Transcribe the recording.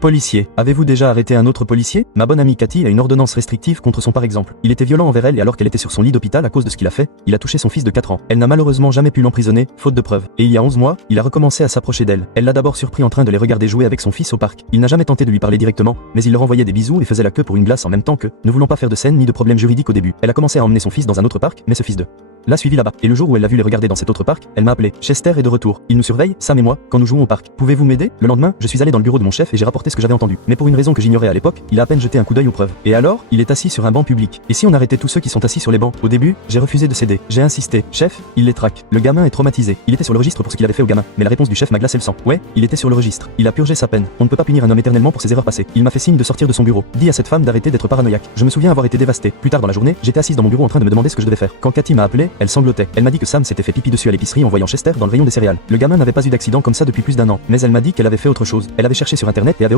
Policier. Avez-vous déjà arrêté un autre policier? Ma bonne amie Cathy a une ordonnance restrictive contre son par exemple. Il était violent envers elle et alors qu'elle était sur son lit d'hôpital à cause de ce qu'il a fait, il a touché son fils de 4 ans. Elle n'a malheureusement jamais pu l'emprisonner, faute de preuves. Et il y a 11 mois, il a recommencé à s'approcher d'elle. Elle l'a d'abord surpris en train de les regarder jouer avec son fils au parc. Il n'a jamais tenté de lui parler directement, mais il leur envoyait des bisous et faisait la queue pour une glace en même temps que, ne voulant pas faire de scène ni de problème juridique au début. Elle a commencé à emmener son fils dans un autre parc, mais ce fils de l'a suivi là-bas. Et le jour où elle l'a vu les regarder dans cet autre parc, elle m'a appelé. Chester est de retour. Il nous surveille, Sam et moi, quand nous jouons au parc. Pouvez-vous m'aider? Le lendemain, je suis allé dans le bureau de mon chef et j'ai rapporté ce que j'avais entendu. Mais pour une raison que j'ignorais à l'époque, il a à peine jeté un coup d'œil aux preuves. Et alors, il est assis sur un banc public. Et si on arrêtait tous ceux qui sont assis sur les bancs? Au début, j'ai refusé de céder. J'ai insisté. Chef, il les traque. Le gamin est traumatisé. Il était sur le registre pour ce qu'il avait fait au gamin. Mais la réponse du chef m'a glacé le sang. Ouais, il était sur le registre. Il a purgé sa peine. On ne peut pas punir un homme éternellement pour ses erreurs passées. Il m'a fait signe de sortir de son bureau. Dis à cette femme d'arrêter d'être paranoïaque. Je me souviens avoir été dévasté. Plus tard dans la journée, j'étais assise dans mon bureau en train de me demander ce que je devais faire. Quand Cathy m'a appelé, elle sanglotait. Elle m'a dit que Sam s'était fait pipi dessus à l'épicerie en voyant Chester dans le rayon des céréales. Le gamin n'avait pas eu d'accident comme ça depuis plus d'1 an, mais elle m'a dit qu'elle avait fait autre chose. Elle avait cherché sur internet et avait